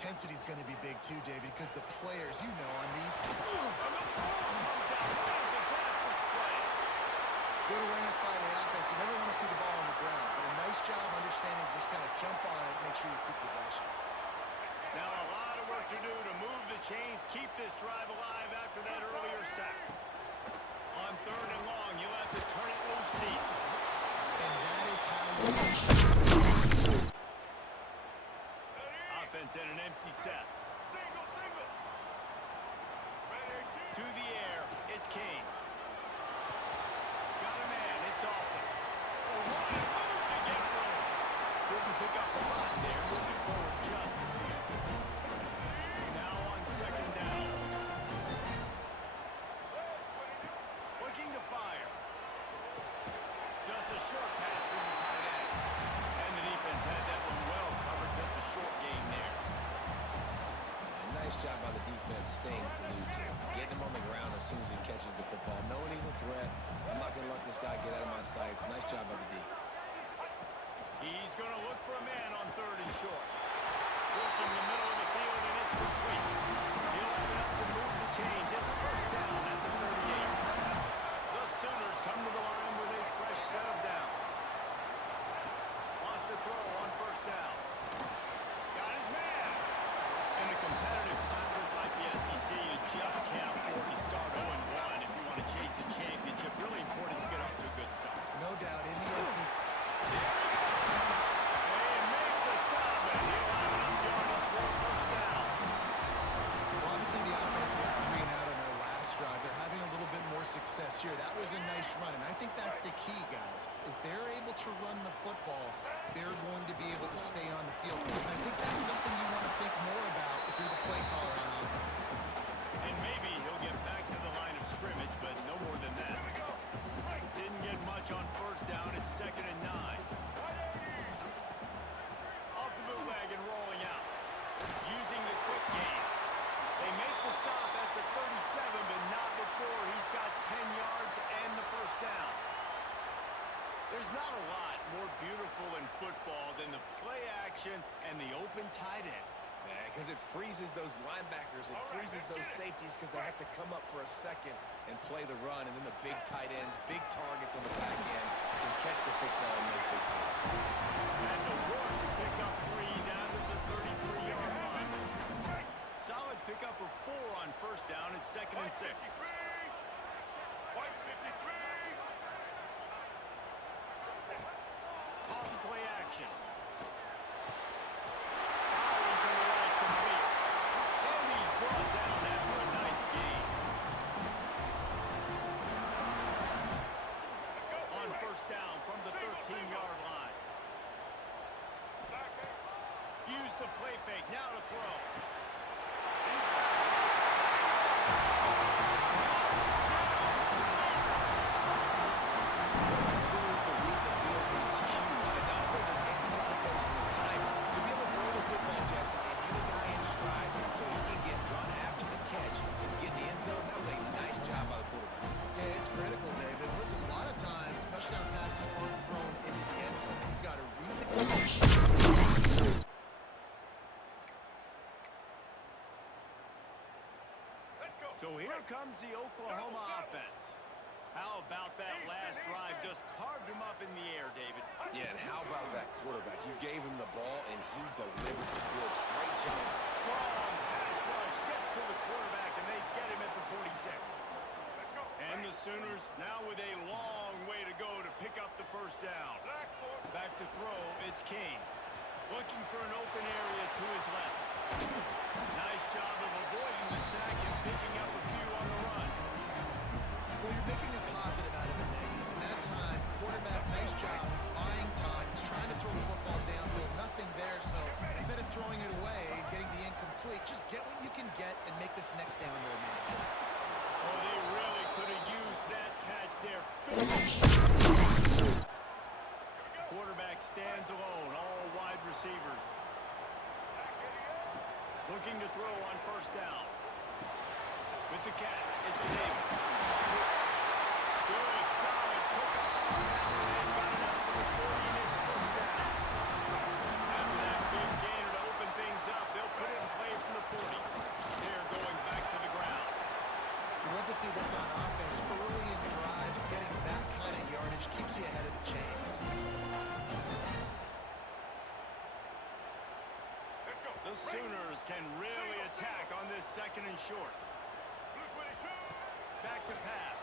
intensity is going to be big too, David, because the players, you know, on these... And the ball comes out. What a disastrous play. Good awareness by the offense. You never want to see the ball on the ground, but a nice job understanding to just kind of jump on it and make sure you keep possession. Now a lot of work to do to move the chains, keep this drive alive after that earlier sack. On 3rd and long, you'll have to turn it loose deep. And that is how you... Offense in an empty set. To the air, it's Kane. Got a man, it's awesome. Oh, what a move to get room. Didn't pick up a lot there, moving forward just a few. Now on 2nd down. Looking to fire. Just a short pass to the tight end. And the defense had that one well covered, just a short game there. Nice job by the defense staying glued to him. Getting him on the ground as soon as he catches the football. Knowing he's a threat, I'm not going to let this guy get out of my sights. Nice job by the D. He's going to look for a man on 3rd and short. Working the middle of the field, and it's complete. He'll have enough to move the chains. It's 1st down at the 38. The Sooners come to the line with a fresh set of downs. Lost a throw on 1st down. Got his man. In a competitive conference like the SEC, you just can't afford to start 0-1 if you want to chase a championship. Really important to get off to a good start. No doubt, in the SEC. There we go. They make the stop, and he'll have enough yardage for a 1st down. Well, obviously the offense went 3 and out on their last drive. They're having a little bit more success here. That was a nice run, and I think that's the key, guys. If they're able to run the football, they're going to be able to stay on the field. And I think that's something you want to think more about if you're the play caller on offense. And maybe he'll get back to the line of scrimmage, but no more than that. Didn't get much on 1st down. It's 2nd and 9. Off the bootleg and rolling out. Using the quick game. They make the stop at the 37, but not before he's got 10 yards and the 1st down. There's not a lot more beautiful in football than the play action and the open tight end. Yeah, because it freezes those linebackers. It freezes those safeties because they have to come up for a second and play the run. And then the big tight ends, big targets on the back end can catch the football and make big plays. And the work to pick up 3 down to the 33-yard line. Solid pickup of 4 on 1st down. It's 2nd and 6. Off play action. Firing to the right, complete. And he's brought down after a nice gain. On 1st down from the 13-yard line. Use the play fake. Now to throw. He's got it. Flexibility to read the field is huge. And also the anticipation, the time to be able to throw the football, Jesse, and hit a guy in stride so he can get run after the catch and get in the end zone. That was a nice job by the quarterback. Yeah, it's critical, David. Listen, a lot of times touchdown passes aren't thrown into the end zone. You've got to read the condition. So here comes the Oklahoma offense. How about that last drive? Just carved him up in the air, David. Yeah, and how about that quarterback? You gave him the ball, and he delivered the goods. Great job. Strong pass rush gets to the quarterback, and they get him at the 46. And the Sooners now with a long way to go to pick up the 1st down. Back to throw, it's Kane. Looking for an open area to his left. Nice job of avoiding the sack and picking up a few on the run. Well, you're making a positive out of a negative. In that time, quarterback, nice job, buying time. He's trying to throw the football downfield. Nothing there, so instead of throwing it away and getting the incomplete, just get what you can get and make this next down more manageable. Oh, they really could have used that catch there. Quarterback stands alone, all wide receivers. Looking to throw on 1st down. With the catch, it's Davis. Good, solid pickup on that one. They've got it out to the 40, and it's 1st down. After that big gainer to open things up, they'll put it in Sooners can really attack on this second and short. Back to pass.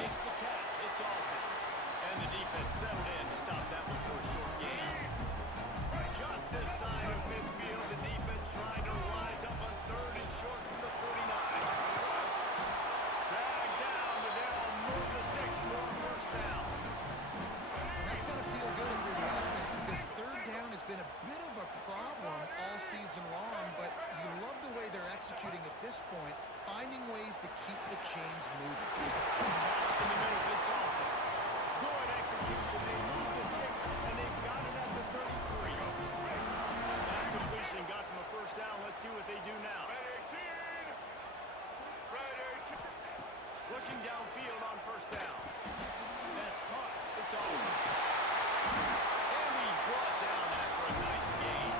Makes the catch. It's awesome. And the defense settled in to stop that one for a short gain. Just this side of midfield, the defense trying to rise up on third and short from the 49. Drag down, and they'll move the sticks for a first down. And that's got to feel good for the offense because third down has been a bit of a problem all season long, but you love the way they're executing at this point, finding ways to keep the chains moving. Catch in the middle, it's awesome. Good execution, they move the sticks, and they've got it at the 33. Last completion got them a first down. Let's see what they do now. Looking downfield on first down. That's caught. It's awesome. And he's brought down after a nice gain.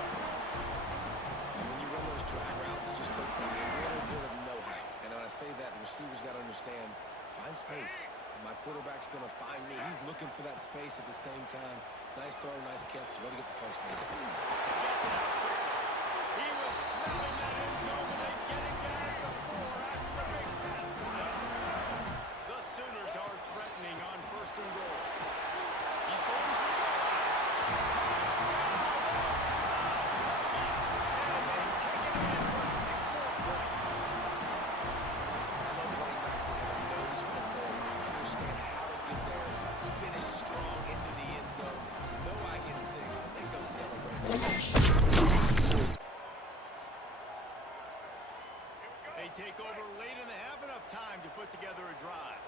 And when you run those drag routes, it just takes a little bit of know-how. And when I say that, the receivers got to understand, find space. My quarterback's going to find me. He's looking for that space at the same time. Nice throw, nice catch. Way to get the first down. Gets it out quickly. He was smelling that end zone, and they get it down at the 4 after the big pass play. The Sooners are threatening on first and goal. He's going for the goal. Touchdown! And they take it in for 6 more points. I love running backs that have a nose for the goal. I understand how to get there, finish strong into the end zone. Know I get 6, and then go celebrate. They take over late and they have enough time to put together a drive.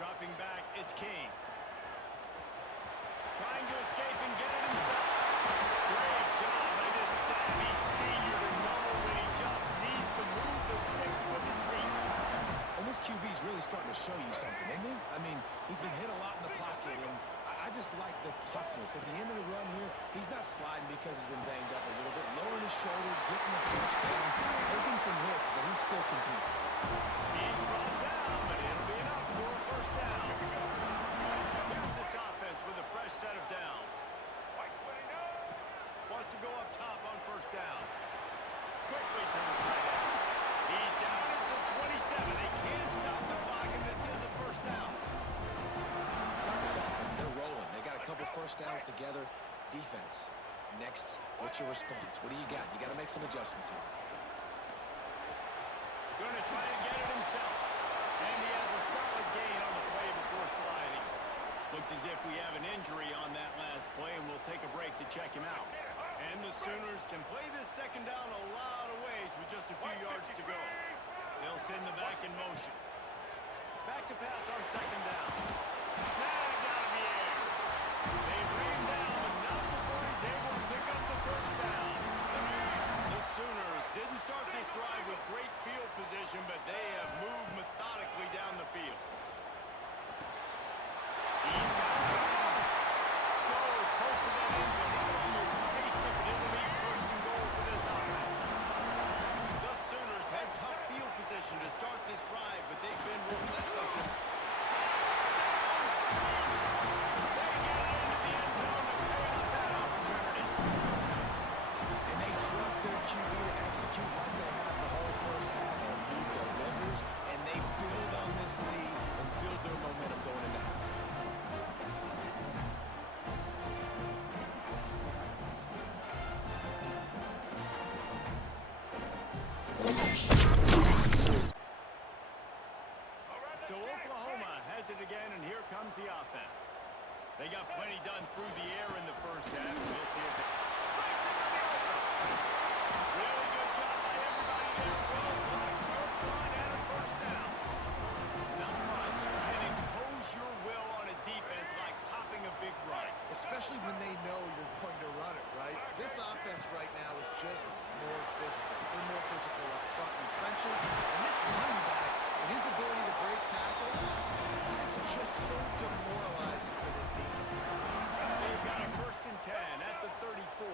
Dropping back, it's King. Trying to escape and get it himself. Great job by this savvy senior to know when he just needs to move the sticks with his feet. And this QB's really starting to show you something, isn't he? I mean, he's been hit a lot in the pocket, and I just like the toughness. At the end of the run here, he's not sliding because he's been banged up a little bit. Lowering his shoulder, getting the first down, taking some hits, but he's still competing. He's brought down, but it'll be enough for a first down. Here's this offense with a fresh set of downs. Wants to go up top on first down. Quickly to the tight end. He's down at the 27. They can't stop the clock, and this is a first down. I like this offense. They're rolling. They got a couple first downs together. Defense. Next, what's your response? What do you got? You got to make some adjustments here. Going to try and get it himself. And he has a solid gain on the play before sliding. Looks as if we have an injury on that last play, and we'll take a break to check him out. And the Sooners can play this second down a lot of ways with just a few yards to go. They'll send the back in motion. Back to pass on second down. Snagged out of the air. They bring him down, but not before he's able to pick up the first down. The Sooners didn't start this drive with great field position, but they have moved methodically down the field. He's got it. So close to that end zone, he can almost taste it, but it'll be first and goal for this offense. The Sooners had tough field position to start this drive, but they've been relentless. Touchdown, Sooners! They get it into the end zone to pay off that opportunity. And they trust their QB to execute like they have the whole first half, and he delivers, and they build on this lead and build their momentum going into halftime. So Oklahoma has it again, and here comes the offense. They got plenty done through the air in the first half. We'll see if it breaks into the open. Really good job by everybody there. Well blocked, good run, and a first down. Not much can impose your will on a defense like popping a big run. Especially when they know you're going to run it, right? This offense right now is just more physical. They're more physical up front in the trenches. And this running back and his ability to break tackles, that is just so demoralizing for this defense. They've got a 1st and 10 at the 34.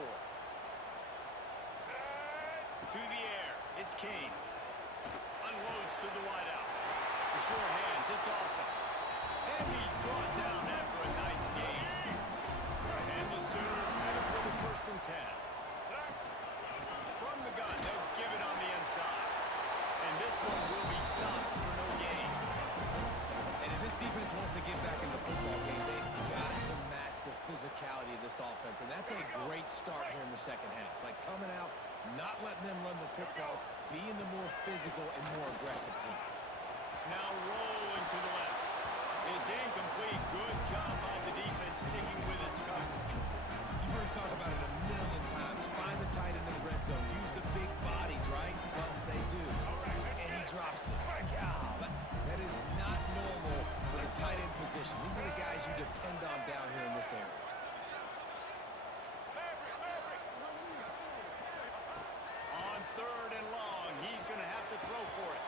of this offense, and that's a great start here in the second half. Like coming out, not letting them run the football, being the more physical and more aggressive team. Now rolling to the left. It's incomplete. Good job by the defense sticking with its coverage. You've heard us talk about it a million times. Find the tight end in the red zone. Use the big bodies, right? Well, they do. And he drops it. God, that is not normal for the tight end position. These are the guys you depend on down here in this area. On 3rd and long, he's going to have to throw for it.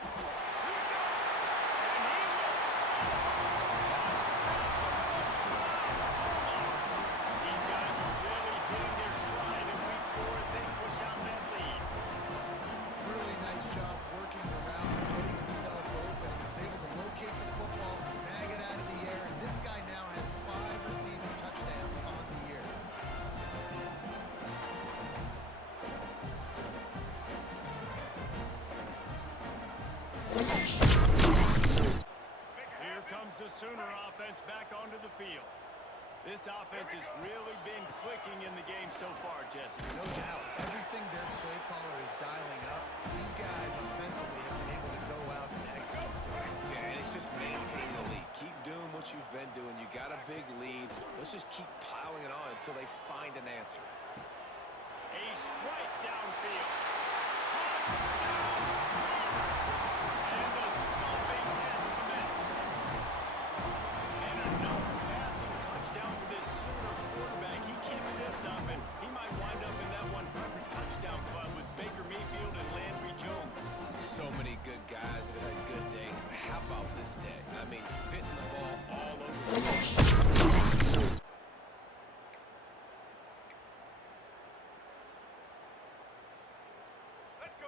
The Sooner offense back onto the field. This offense has really been clicking in the game so far, Jesse. No doubt. Everything their play caller is dialing up, these guys offensively have been able to go out and execute. Yeah, and it's just maintaining the lead. Keep doing what you've been doing. You got a big lead. Let's just keep piling it on until they find an answer. A strike downfield. Touchdown, Sooner. And the stomping has commenced. And another passing touchdown for this Sooner quarterback. He keeps this up, and he might wind up in that 100 touchdown club with Baker Mayfield and Landry Jones. So many good guys that have had good days, but how about this day? I mean, fitting the ball all over the field.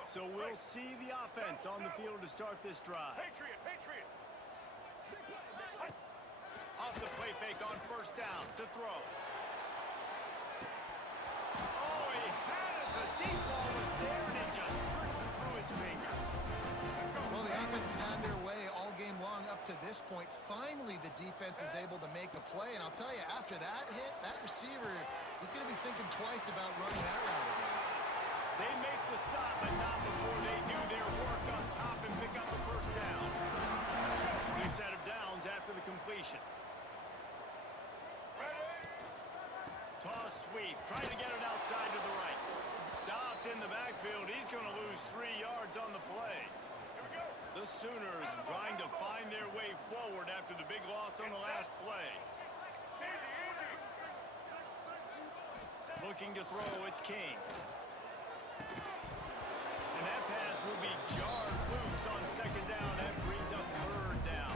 So we'll see the offense on the field to start this drive. Patriot. Off the play fake on 1st down to throw. Oh, he had it. The deep ball was there, and it just trickled through his fingers. Well, the offense has had their way all game long up to this point. Finally, the defense is able to make a play, and I'll tell you, after that hit, that receiver is going to be thinking twice about running that route again. They make the stop, but not before they do their work up top and pick up the 1st down. New set of downs after the completion. Toss sweep, trying to get it outside to the right. Stopped in the backfield. He's going to lose 3 yards on the play. The Sooners trying to find their way forward after the big loss on the last play. Looking to throw, it's King. And that pass will be jarred loose on 2nd down. That brings up 3rd down.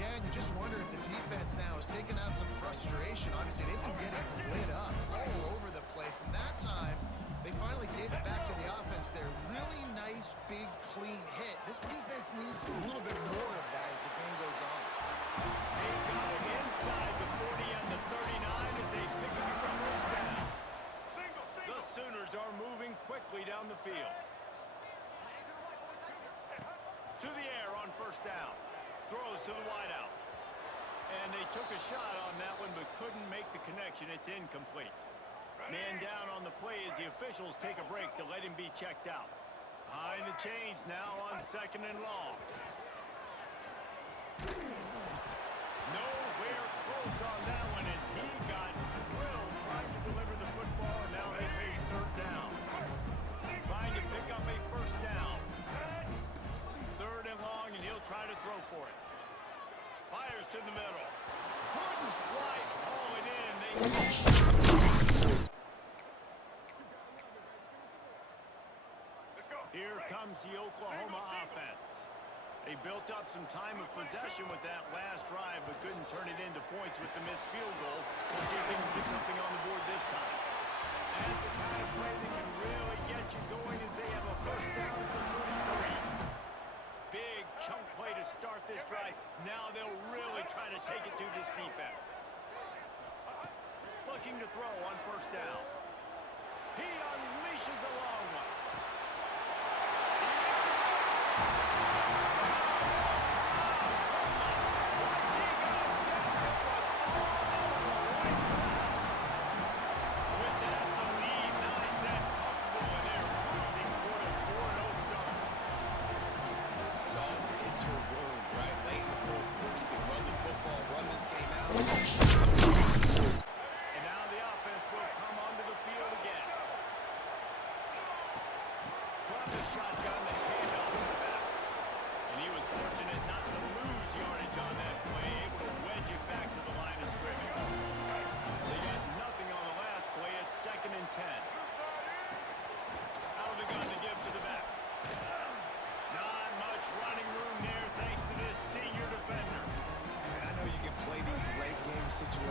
Yeah, and you just wonder if the defense now is taking out some frustration. Obviously, they've been getting lit up all over the place. And that time, they finally gave it back to the offense there. Really nice, big, clean hit. This defense needs a little bit more of that as the game goes on. They've got it inside the 40 and the 39 as they pick up the 1st down. The Sooners are moving quickly down the field. To the air on 1st down. Throws to the wideout. And they took a shot on that one but couldn't make the connection. It's incomplete. Man down on the play as the officials take a break to let him be checked out. Behind the chains now on 2nd and long. Nowhere close on that one as he got drilled trying to deliver the football, and now they face 3rd down. Trying to pick up a 1st down. 3rd and long, and he'll try to throw for it. Fires to the middle. Couldn't quite haul it in. Here comes the Oklahoma offense. They built up some time of possession with that last drive, but couldn't turn it into points with the missed field goal. We'll see if they can get something on the board this time. And it's a kind of play that can really get you going as they have a 1st down at the 43. Big chunk play to start this drive. Now they'll really try to take it to this defense. Looking to throw on 1st down. He unleashes a long one.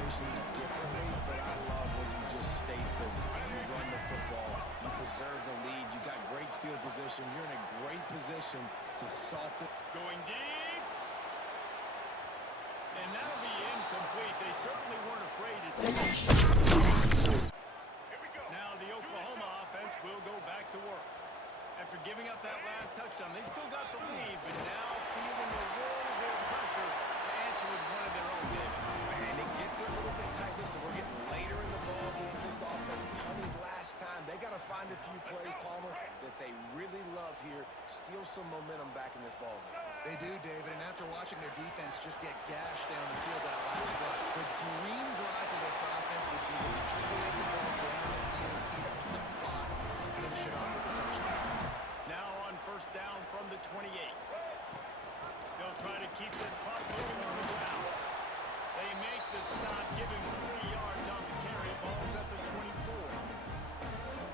situations differently, but I love when you just stay physical. You run the football, you preserve the lead, you got great field position, you're in a great position to salt it. Going deep. And that'll be incomplete. They certainly weren't afraid to take it. Now the Oklahoma offense will go back to work. After giving up that last touchdown, they still got the lead, but now feeling a little bit of pressure to answer with one of their own, David. And it gets a little bit tight. Listen, we're getting later in the ball game. This offense punted last time. They got to find a few plays, Palmer, that they really love here. Steal some momentum back in this ball game. They do, David, and after watching their defense just get gashed down the field that last drive, the dream drive for this offense would be to matriculate the ball down the field, eat up some clock, and finish it off with a touchdown. Now on first down from the 28. They'll try to keep this clock moving on the ground. They make the stop, giving 3 yards on the carry. Ball's at the 24.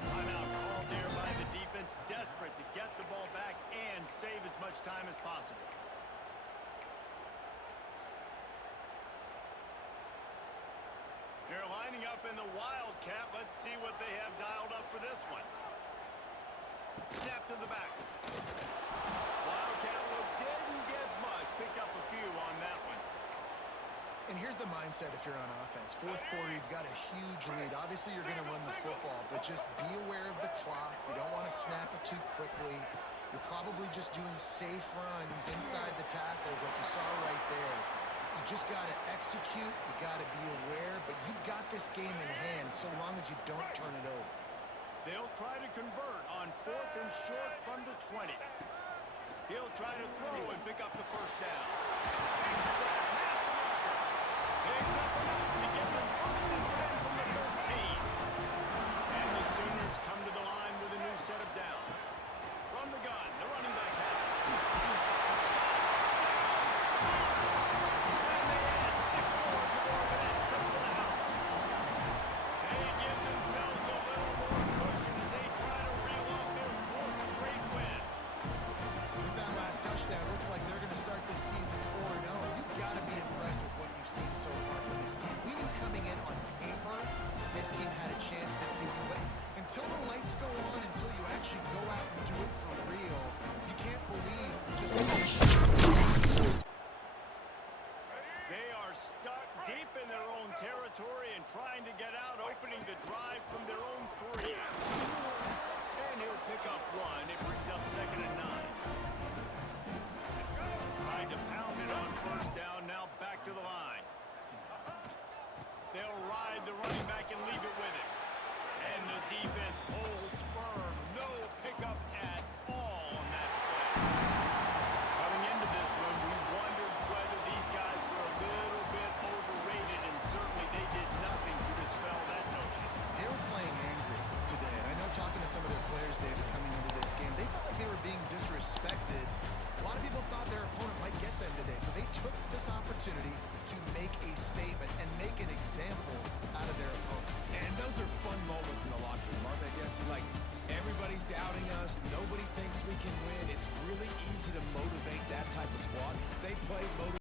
Timeout called there by the defense, desperate to get the ball back and save as much time as possible. They're lining up in the Wildcat. Let's see what they have dialed up for this one. Snap to the back. Wildcat look didn't get much. Picked up a few on that one. And here's the mindset if you're on offense. Fourth quarter, you've got a huge lead. Obviously, you're going to run the football, but just be aware of the clock. You don't want to snap it too quickly. You're probably just doing safe runs inside the tackles like you saw right there. You just got to execute. You got to be aware, but you've got this game in hand so long as you don't turn it over. They'll try to convert on 4th and short from the 20. He'll try to throw and pick up the first down. Makes a grab past the marker. Picks up enough to get them 1st and 10 from the 13. And the Sooners come to the line with a new set of downs. From the gun, the running back has it. And they add 6 more before the next trip to the house. They give themselves a little more cushion as they try to reel off their 4th straight win. With that last touchdown, looks like they're going to start this season 4-0. You've got to be impressed with what you've seen so far from this team. We knew coming in on paper, this team had a chance this season, but until the lights go on, until you actually go out and do it for real, you can't believe just They are stuck deep in their own territory and trying to get out, opening the drive from their own 3. And he'll pick up 1. It brings up 2nd and 9. Trying to pound it on first down, now back to the line. They'll ride the running back and leave it with him. And the defense holds firm. No pickup at all on that play. Coming into this one, we wondered whether these guys were a little bit overrated, and certainly they did nothing to dispel that notion. they were playing angry today. And I know talking to some of their players, David, coming into this game, they felt like they were being disrespected. A lot of people thought their opponent might get them today, so they took this opportunity to make a statement and make an example out of their opponent. And those are fun moments in the locker room, aren't they, Jesse? Like, everybody's doubting us. Nobody thinks we can win. It's really easy to motivate that type of squad. They play motivation.